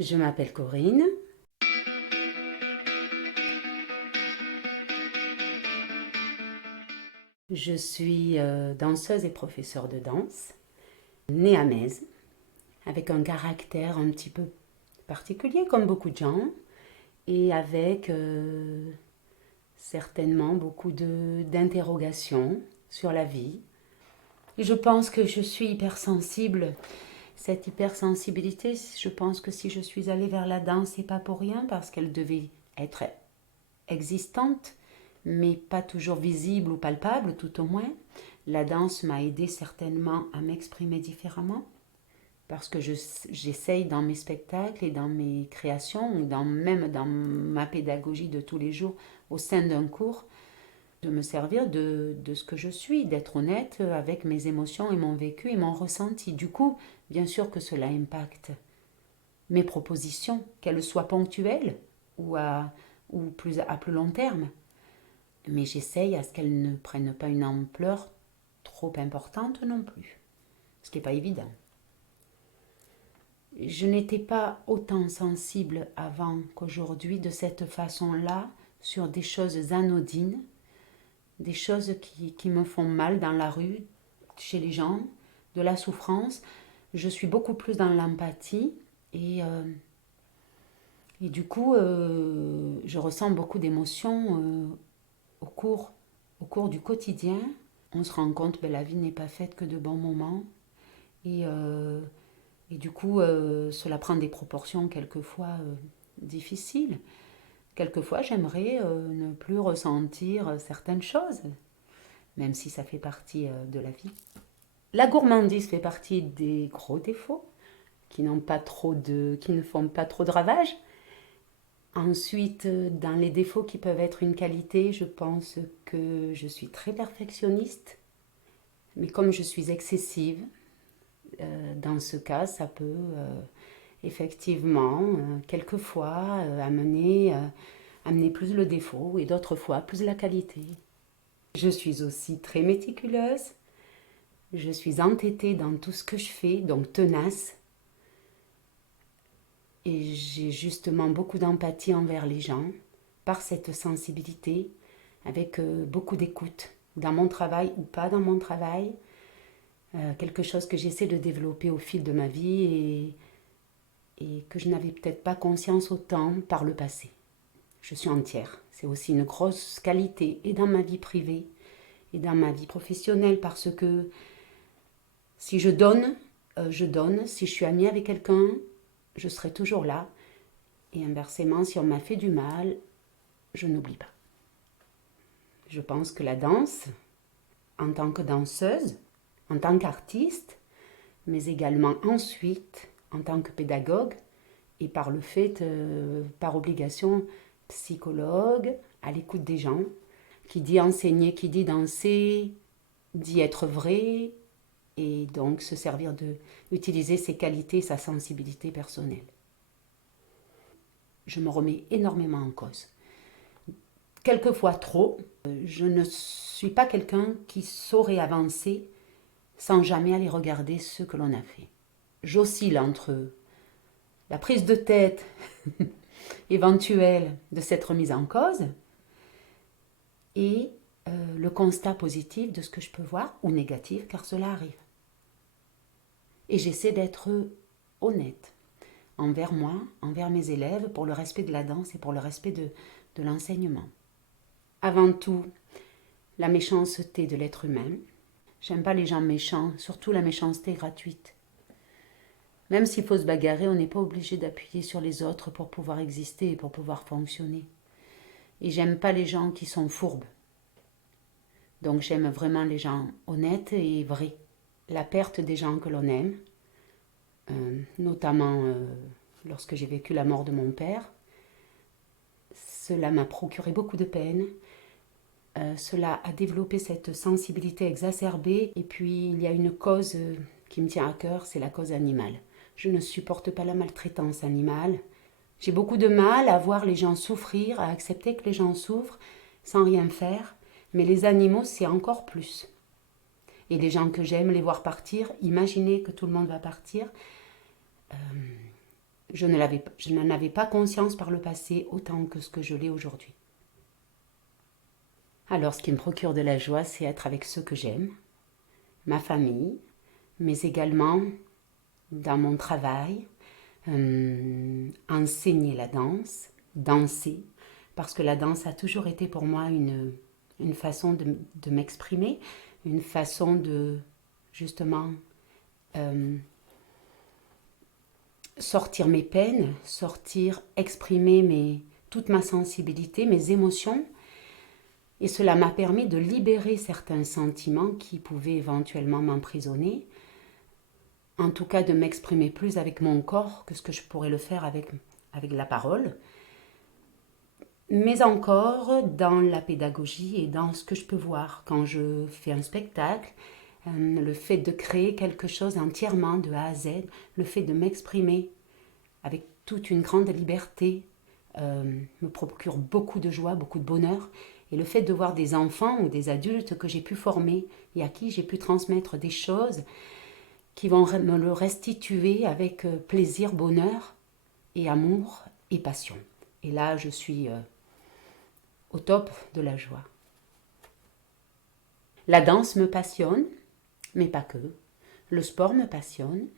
Je m'appelle Corinne. Je suis danseuse et professeure de danse, née à Metz, avec un caractère un petit peu particulier comme beaucoup de gens et avec certainement beaucoup d'interrogations sur la vie. Et je pense que je suis hypersensible. Cette hypersensibilité, je pense que si je suis allée vers la danse, c'est pas pour rien parce qu'elle devait être existante, mais pas toujours visible ou palpable, tout au moins. La danse m'a aidé certainement à m'exprimer différemment, parce que j'essaye dans mes spectacles et dans mes créations, ou même dans ma pédagogie de tous les jours au sein d'un cours, de me servir de ce que je suis, d'être honnête avec mes émotions et mon vécu et mon ressenti. Du coup, bien sûr que cela impacte mes propositions, qu'elles soient ponctuelles ou à plus long terme. Mais j'essaye à ce qu'elles ne prennent pas une ampleur trop importante non plus, ce qui n'est pas évident. Je n'étais pas autant sensible avant qu'aujourd'hui de cette façon-là sur des choses anodines, des choses qui me font mal dans la rue, chez les gens, de la souffrance. Je suis beaucoup plus dans l'empathie et du coup, je ressens beaucoup d'émotions au au cours du quotidien. On se rend compte que la vie n'est pas faite que de bons moments. Et, euh, et du coup, cela prend des proportions quelquefois difficiles. Quelquefois, j'aimerais ne plus ressentir certaines choses, même si ça fait partie de la vie. La gourmandise fait partie des gros défauts qui ne font pas trop de ravages. Ensuite, dans les défauts qui peuvent être une qualité, je pense que je suis très perfectionniste, mais comme je suis excessive, dans ce cas, ça peut effectivement, quelquefois, amener plus le défaut et d'autres fois plus la qualité. Je suis aussi très méticuleuse, je suis entêtée dans tout ce que je fais, donc tenace, et j'ai justement beaucoup d'empathie envers les gens, par cette sensibilité, avec beaucoup d'écoute, dans mon travail ou pas dans mon travail, quelque chose que j'essaie de développer au fil de ma vie et que je n'avais peut-être pas conscience autant par le passé. Je suis entière. C'est aussi une grosse qualité et dans ma vie privée et dans ma vie professionnelle parce que si je donne, je donne. Si je suis amie avec quelqu'un, je serai toujours là. Et inversement, si on m'a fait du mal, je n'oublie pas. Je pense que la danse, en tant que danseuse, en tant qu'artiste, mais également ensuite en tant que pédagogue et par le fait, par obligation, psychologue, à l'écoute des gens, qui dit enseigner, qui dit danser, dit être vrai et donc se servir utiliser ses qualités, sa sensibilité personnelle. Je me remets énormément en cause. Quelquefois trop. Je ne suis pas quelqu'un qui saurait avancer sans jamais aller regarder ce que l'on a fait. J'oscille entre la prise de tête éventuelle de cette remise en cause et le constat positif de ce que je peux voir ou négatif car cela arrive. Et j'essaie d'être honnête envers moi, envers mes élèves, pour le respect de la danse et pour le respect de l'enseignement. Avant tout, la méchanceté de l'être humain. J'aime pas les gens méchants, surtout la méchanceté gratuite. Même s'il faut se bagarrer, on n'est pas obligé d'appuyer sur les autres pour pouvoir exister et pour pouvoir fonctionner. Et j'aime pas les gens qui sont fourbes. Donc j'aime vraiment les gens honnêtes et vrais. La perte des gens que l'on aime, notamment lorsque j'ai vécu la mort de mon père, cela m'a procuré beaucoup de peine. Cela a développé cette sensibilité exacerbée. Et puis il y a une cause qui me tient à cœur, c'est la cause animale. Je ne supporte pas la maltraitance animale. J'ai beaucoup de mal à voir les gens souffrir, à accepter que les gens souffrent sans rien faire. Mais les animaux, c'est encore plus. Et les gens que j'aime, les voir partir, imaginer que tout le monde va partir, je n'en avais pas conscience par le passé autant que ce que je l'ai aujourd'hui. Alors, ce qui me procure de la joie, c'est être avec ceux que j'aime, ma famille, mais également dans mon travail, enseigner la danse, danser, parce que la danse a toujours été pour moi une façon de m'exprimer, une façon de justement sortir mes peines, exprimer toute ma sensibilité, mes émotions. Et cela m'a permis de libérer certains sentiments qui pouvaient éventuellement m'emprisonner. En tout cas, de m'exprimer plus avec mon corps que ce que je pourrais le faire avec la parole. Mais encore dans la pédagogie et dans ce que je peux voir quand je fais un spectacle, le fait de créer quelque chose entièrement de A à Z, le fait de m'exprimer avec toute une grande liberté me procure beaucoup de joie, beaucoup de bonheur. Et le fait de voir des enfants ou des adultes que j'ai pu former et à qui j'ai pu transmettre des choses qui vont me le restituer avec plaisir, bonheur et amour et passion. Et là, je suis au top de la joie. La danse me passionne, mais pas que. Le sport me passionne.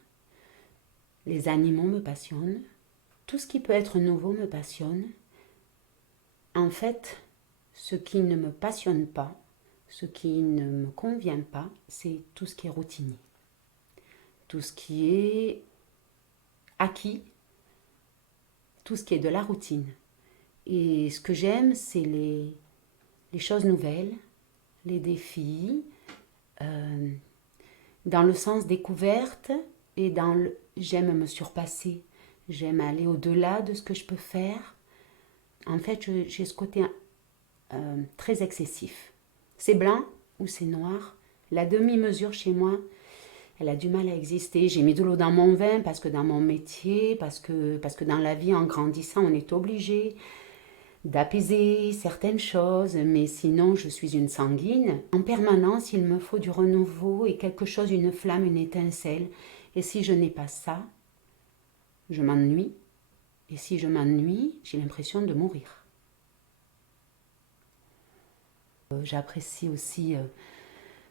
Les animaux me passionnent. Tout ce qui peut être nouveau me passionne. En fait, ce qui ne me passionne pas, ce qui ne me convient pas, c'est tout ce qui est routinier. Tout ce qui est acquis, tout ce qui est de la routine. Et ce que j'aime, c'est les choses nouvelles, les défis, dans le sens découverte et j'aime me surpasser, j'aime aller au-delà de ce que je peux faire. En fait, j'ai ce côté très excessif. C'est blanc ou c'est noir. La demi-mesure chez moi, elle a du mal à exister. J'ai mis de l'eau dans mon vin parce que dans mon métier, parce que dans la vie, en grandissant, on est obligé d'apaiser certaines choses, mais sinon je suis une sanguine. En permanence, il me faut du renouveau et quelque chose, une flamme, une étincelle. Et si je n'ai pas ça, je m'ennuie. Et si je m'ennuie, j'ai l'impression de mourir. J'apprécie aussi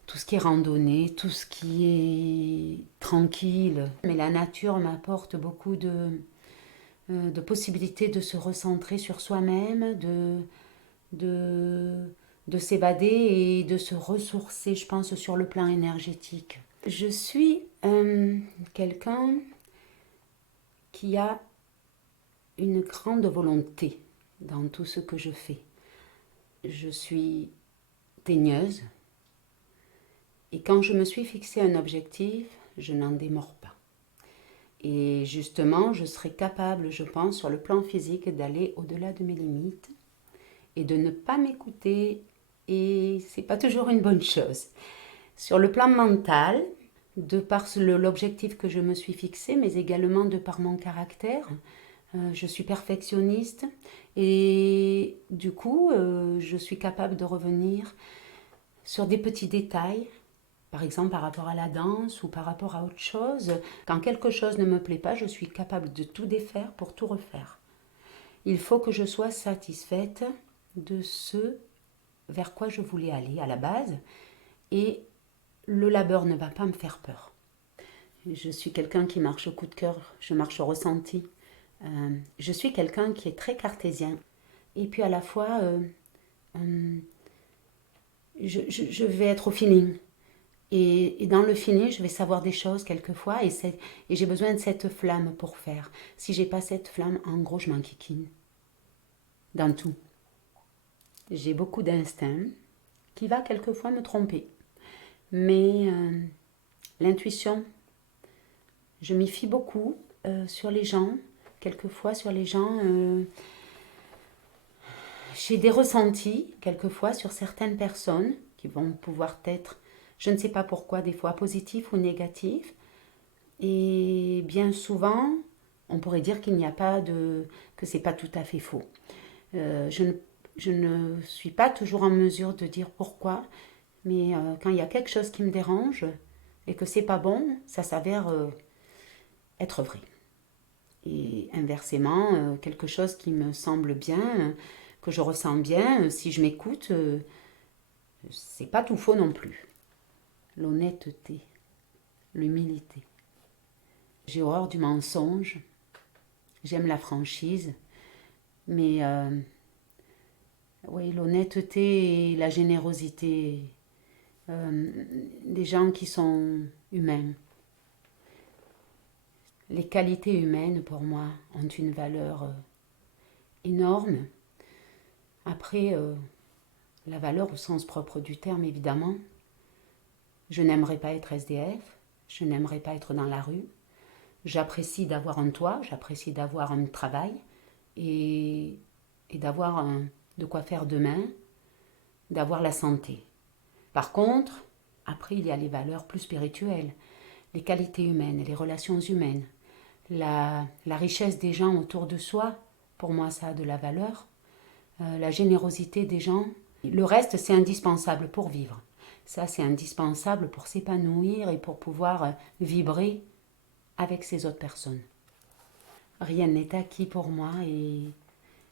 tout ce qui est randonnée, tout ce qui est tranquille. Mais la nature m'apporte beaucoup de possibilités de se recentrer sur soi-même, de s'évader et de se ressourcer, je pense, sur le plan énergétique. Je suis quelqu'un qui a une grande volonté dans tout ce que je fais. Je suis daigneuse et quand je me suis fixé un objectif, je n'en démords pas. Et justement, je serai capable, je pense, sur le plan physique, d'aller au-delà de mes limites et de ne pas m'écouter. Et c'est pas toujours une bonne chose. Sur le plan mental, de par l'objectif que je me suis fixé, mais également de par mon caractère, je suis perfectionniste et du coup, je suis capable de revenir sur des petits détails, par exemple par rapport à la danse ou par rapport à autre chose. Quand quelque chose ne me plaît pas, je suis capable de tout défaire pour tout refaire. Il faut que je sois satisfaite de ce vers quoi je voulais aller à la base et le labeur ne va pas me faire peur. Je suis quelqu'un qui marche au coup de cœur, je marche au ressenti. Je suis quelqu'un qui est très cartésien. Et puis à la fois, je vais être au feeling. Et dans le feeling, je vais savoir des choses quelquefois et j'ai besoin de cette flamme pour faire. Si j'ai pas cette flamme, en gros, je m'enquiquine. Dans tout. J'ai beaucoup d'instinct qui va quelquefois me tromper. Mais l'intuition, je m'y fie beaucoup sur les gens. Quelquefois, sur les gens, j'ai des ressentis, quelquefois, sur certaines personnes qui vont pouvoir être, je ne sais pas pourquoi, des fois positifs ou négatifs. Et bien souvent, on pourrait dire qu'il n'y a pas que c'est pas tout à fait faux. Je ne suis pas toujours en mesure de dire pourquoi, mais quand il y a quelque chose qui me dérange et que c'est pas bon, ça s'avère être vrai. Et inversement, quelque chose qui me semble bien, que je ressens bien, si je m'écoute, c'est pas tout faux non plus. L'honnêteté, l'humilité. J'ai horreur du mensonge, j'aime la franchise, mais oui, l'honnêteté et la générosité, des gens qui sont humains. Les qualités humaines, pour moi, ont une valeur énorme. Après, la valeur au sens propre du terme, évidemment. Je n'aimerais pas être SDF, je n'aimerais pas être dans la rue. J'apprécie d'avoir un toit, j'apprécie d'avoir un travail et, et d'avoir de quoi faire demain, d'avoir la santé. Par contre, après, il y a les valeurs plus spirituelles, les qualités humaines, les relations humaines, la richesse des gens autour de soi. Pour moi, ça a de la valeur. La générosité des gens. Le reste, c'est indispensable pour vivre. Ça, c'est indispensable pour s'épanouir et pour pouvoir vibrer avec ces autres personnes. Rien n'est acquis pour moi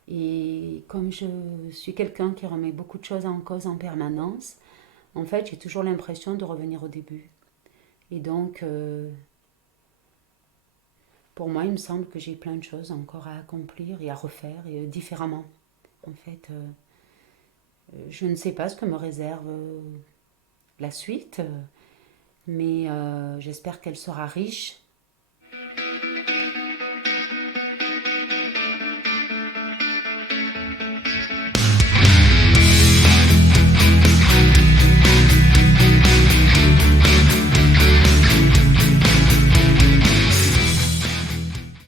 et comme je suis quelqu'un qui remet beaucoup de choses en cause en permanence, en fait, j'ai toujours l'impression de revenir au début. Et donc, pour moi, il me semble que j'ai plein de choses encore à accomplir et à refaire et différemment. En fait, je ne sais pas ce que me réserve la suite, mais j'espère qu'elle sera riche